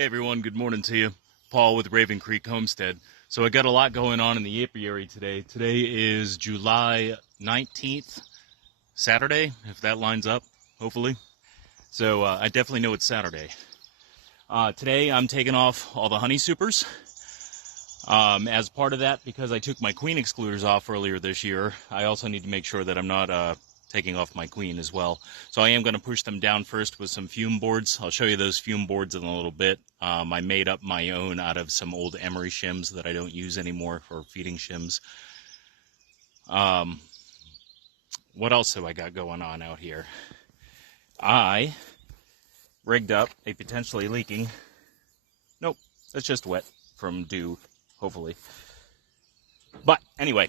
Hey everyone, good morning to you. Paul with Creek Homestead. So I got a lot going on in the apiary today. Today is July 19th, Saturday, if that lines up, hopefully. So I definitely know it's Saturday. Today I'm taking off all the honey supers. As part of that, because I took my queen excluders off earlier this year, I also need to make sure that I'm not taking off my queen as well. So I am going to push them down first with some fume boards. I'll show you those fume boards in a little bit. I made up my own out of some old emery shims that I don't use anymore for feeding shims. What else have I got going on out here? I rigged up a potentially leaking, nope, that's just wet from dew, hopefully. But anyway,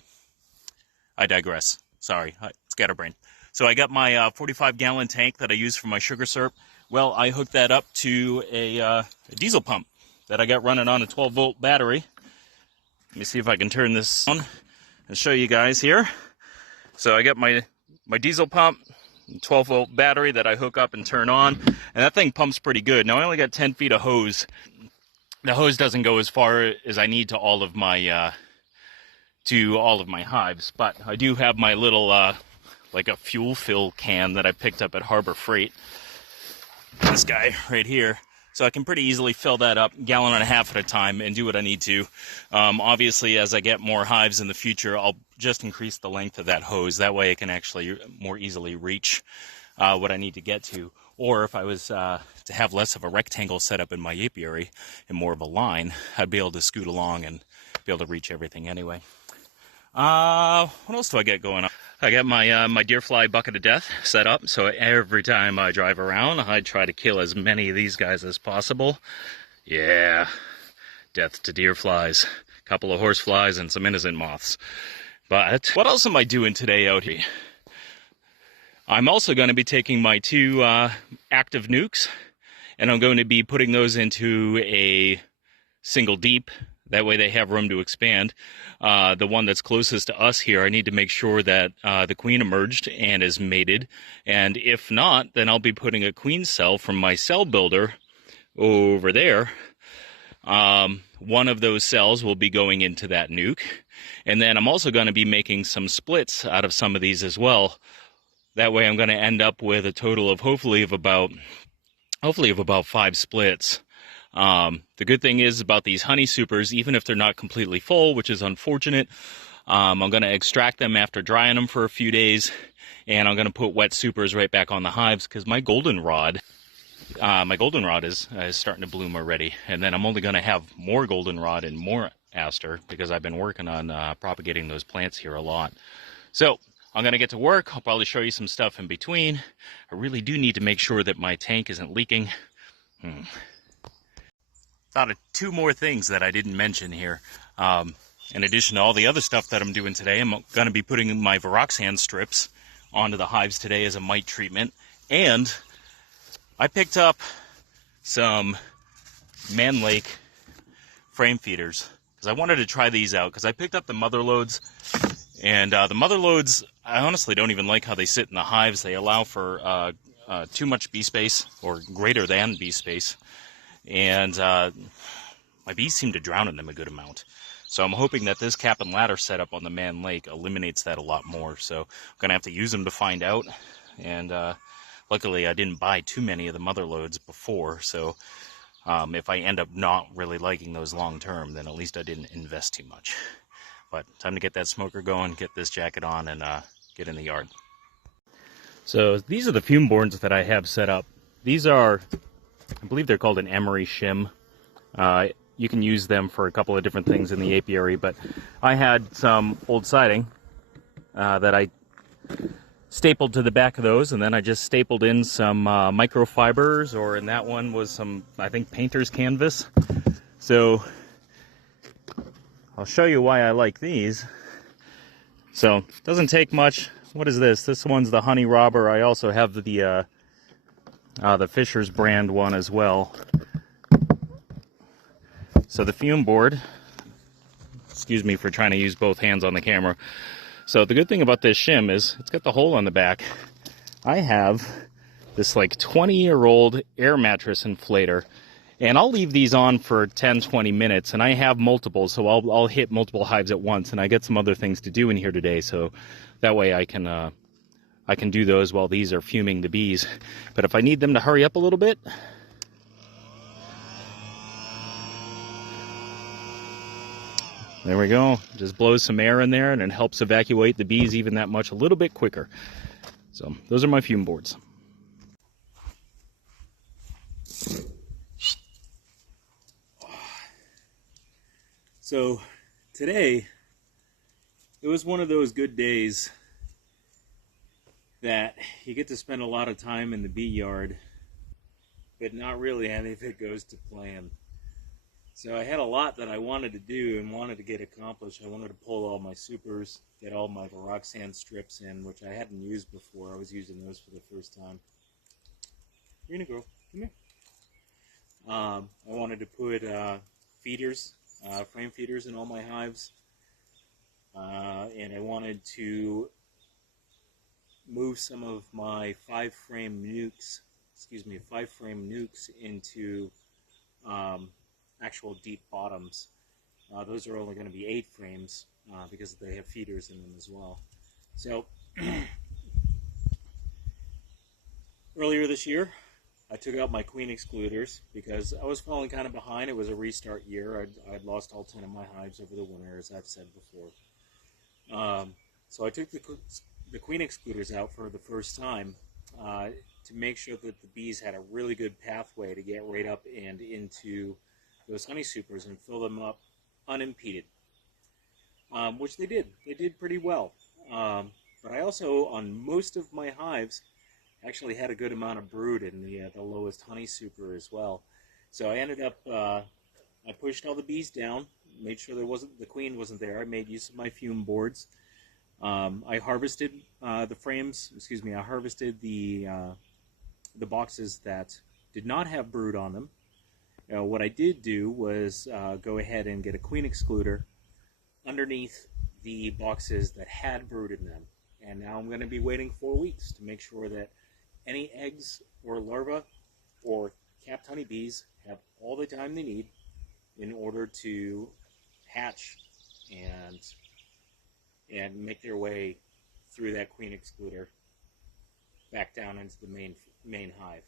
I digress. Sorry, scatterbrain. So I got my 45-gallon tank that I use for my sugar syrup. Well, I hooked that up to a diesel pump that I got running on a 12-volt battery. Let me see if I can turn this on and show you guys here. So I got my diesel pump, 12-volt battery that I hook up and turn on, and that thing pumps pretty good. Now I only got 10 feet of hose. The hose doesn't go as far as I need to all of my hives, but I do have my little like a fuel fill can that I picked up at Harbor Freight. This guy right here. So I can pretty easily fill that up, 1.5 gallons at a time, and do what I need to. Obviously, as I get more hives in the future, I'll just increase the length of that hose. That way I can actually more easily reach what I need to get to. Or if I was to have less of a rectangle set up in my apiary and more of a line, I'd be able to scoot along and be able to reach everything anyway. What else do I get going on? I got my deer fly bucket of death set up, so every time I drive around, I try to kill as many of these guys as possible. Yeah, death to deer flies, a couple of horse flies, and some innocent moths. But what else am I doing today out here? I'm also going to be taking my 2 active nukes, and I'm going to be putting those into a single deep. That way they have room to expand. The one that's closest to us here, I need to make sure that the queen emerged and is mated. And if not, then I'll be putting a queen cell from my cell builder over there. One of those cells will be going into that nuke. And then I'm also going to be making some splits out of some of these as well. That way I'm going to end up with a total of hopefully of about 5 splits. The good thing is about these honey supers, even if they're not completely full, which is unfortunate, I'm going to extract them after drying them for a few days, and I'm going to put wet supers right back on the hives because my goldenrod is starting to bloom already, and then I'm only going to have more goldenrod and more aster because I've been working on propagating those plants here a lot. So I'm going to get to work. I'll probably show you some stuff in between. I really do need to make sure that my tank isn't leaking. Thought of 2 more things that I didn't mention here. In addition to all the other stuff that I'm doing today, I'm going to be putting my Viroxan strips onto the hives today as a mite treatment. And I picked up some Man Lake frame feeders because I wanted to try these out because I picked up the mother loads. And the mother loads, I honestly don't even like how they sit in the hives. They allow for too much bee space or greater than bee space. And my bees seem to drown in them a good amount. So I'm hoping that this cap and ladder setup on the Man Lake eliminates that a lot more. So I'm going to have to use them to find out. And luckily I didn't buy too many of the mother loads before. So if I end up not really liking those long term, then at least I didn't invest too much. But time to get that smoker going, get this jacket on, and get in the yard. So these are the fume boards that I have set up. These are, I believe they're called an emery shim. You can use them for a couple of different things in the apiary, but I had some old siding that I stapled to the back of those, and then I just stapled in some microfibers, or in that one was some, I think, painter's canvas. So I'll show you why I like these. So it doesn't take much. What is this? This one's the Honey Robber. I also have the Fisher's brand one as well. So the fume board, excuse me for trying to use both hands on the camera. So the good thing about this shim is it's got the hole on the back. I have this like 20-year-old air mattress inflator, And I'll leave these on for 10-20 minutes, and I have multiple, so I'll hit multiple hives at once, and I get some other things to do in here today, so that way I can do those while these are fuming the bees. But if I need them to hurry up a little bit, there we go. Just blows some air in there, and it helps evacuate the bees even that much a little bit quicker. So those are my fume boards. So today, it was one of those good days that you get to spend a lot of time in the bee yard, but not really any of it goes to plan. So I had a lot that I wanted to do and wanted to get accomplished. I wanted to pull all my supers, get all my Roxanne strips in, which I hadn't used before. I was using those for the first time. Here you go. Come here. I wanted to put feeders, frame feeders in all my hives. And I wanted to move some of my 5-frame nukes into actual deep bottoms. Those are only going to be 8 frames because they have feeders in them as well. So earlier this year, I took out my queen excluders because I was falling kind of behind. It was a restart year. I'd lost all 10 of my hives over the winter, as I've said before. So I took the queen excluders out for the first time to make sure that the bees had a really good pathway to get right up and into those honey supers and fill them up unimpeded, which they did. They did pretty well. But I also, on most of my hives, actually had a good amount of brood in the lowest honey super as well. So I ended up, I pushed all the bees down, made sure the queen wasn't there. I made use of my fume boards. I harvested the frames. Excuse me. I harvested the boxes that did not have brood on them. What I did do was go ahead and get a queen excluder underneath the boxes that had brood in them. And now I'm going to be waiting 4 weeks to make sure that any eggs or larvae or capped honeybees have all the time they need in order to hatch and make their way through that queen excluder back down into the main hive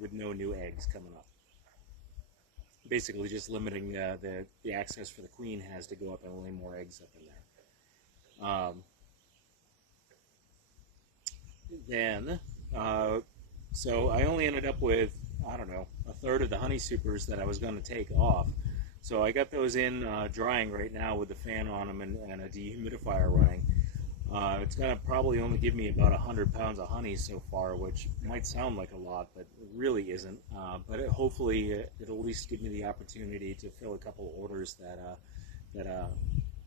with no new eggs coming up. Basically just limiting the access for the queen has to go up and lay more eggs up in there. So I only ended up with, I don't know, a third of the honey supers that I was going to take off. So I got those in drying right now with the fan on them and a dehumidifier running. It's going to probably only give me about 100 pounds of honey so far, which might sound like a lot, but it really isn't. But hopefully it'll at least give me the opportunity to fill a couple of orders that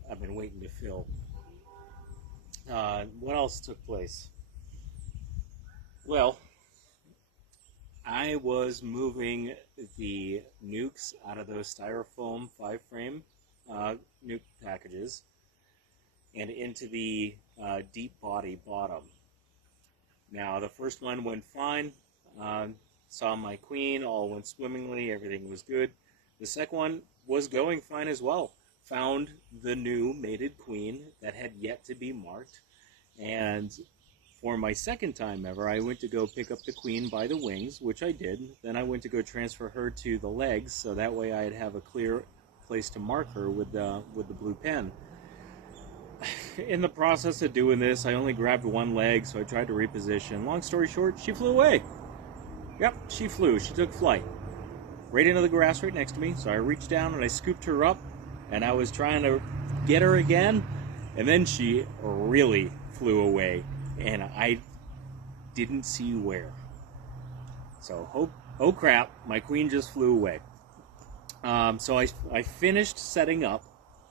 I've been waiting to fill. What else took place? Well, I was moving the nukes out of those styrofoam 5-frame nuke packages and into the deep body bottom. Now, the first one went fine. Saw my queen, all went swimmingly, everything was good. The second one was going fine as well. Found the new mated queen that had yet to be marked, and for my second time ever, I went to go pick up the queen by the wings, which I did. Then I went to go transfer her to the legs, so that way I'd have a clear place to mark her with the blue pen. In the process of doing this, I only grabbed one leg, so I tried to reposition. Long story short, she flew away. Yep, she flew. She took flight. Right into the grass right next to me, so I reached down and I scooped her up, and I was trying to get her again, and then she really flew away. And I didn't see where. So, oh crap, my queen just flew away. So I finished setting up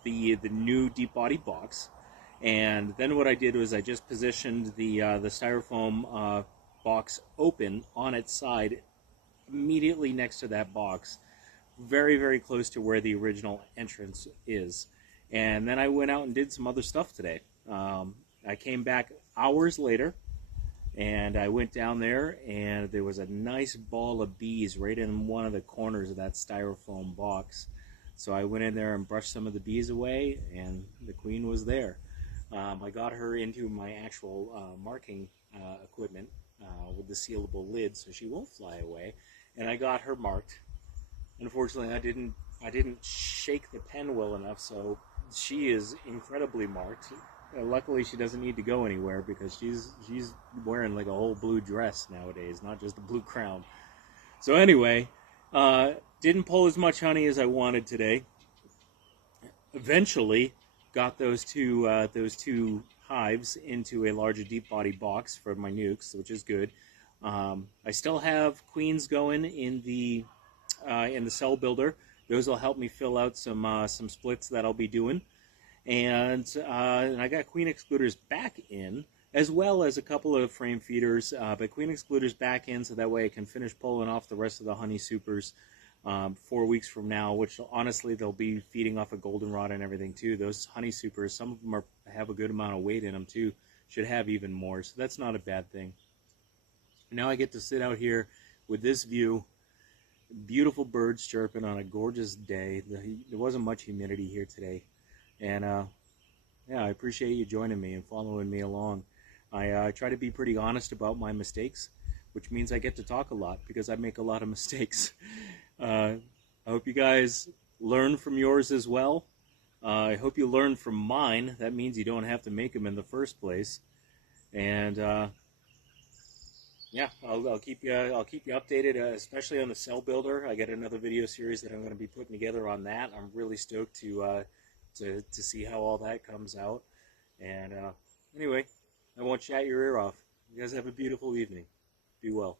the new deep body box, and then what I did was I just positioned the styrofoam box open on its side, immediately next to that box, very, very close to where the original entrance is. And then I went out and did some other stuff today. I came back hours later And I went down there, and there was a nice ball of bees right in one of the corners of that styrofoam box. So I went in there and brushed some of the bees away, and the queen was there. I got her into my actual marking equipment with the sealable lid, so she won't fly away. And I got her marked. Unfortunately, I didn't shake the pen well enough, so she is incredibly marked. Luckily, she doesn't need to go anywhere because she's wearing like a whole blue dress nowadays, not just a blue crown. So anyway, didn't pull as much honey as I wanted today. Eventually, got those two hives into a larger deep body box for my nukes, which is good. I still have queens going in the cell builder. Those will help me fill out some splits that I'll be doing. And I got queen excluders back in, as well as a couple of frame feeders, but queen excluders back in so that way I can finish pulling off the rest of the honey supers 4 weeks from now, which honestly they'll be feeding off a goldenrod and everything too. Those honey supers, some of them have a good amount of weight in them too, should have even more, so that's not a bad thing. Now I get to sit out here with this view, beautiful birds chirping on a gorgeous day. There wasn't much humidity here today. And yeah, I appreciate you joining me and following me along. I try to be pretty honest about my mistakes, which means I get to talk a lot because I make a lot of mistakes. I hope you guys learn from yours as well. I hope you learn from mine. That means you don't have to make them in the first place. And yeah, I'll keep you updated, especially on the cell builder. I got another video series that I'm going to be putting together on that. I'm really stoked to see how all that comes out. And anyway, I won't chat your ear off. You guys have a beautiful evening. Be well.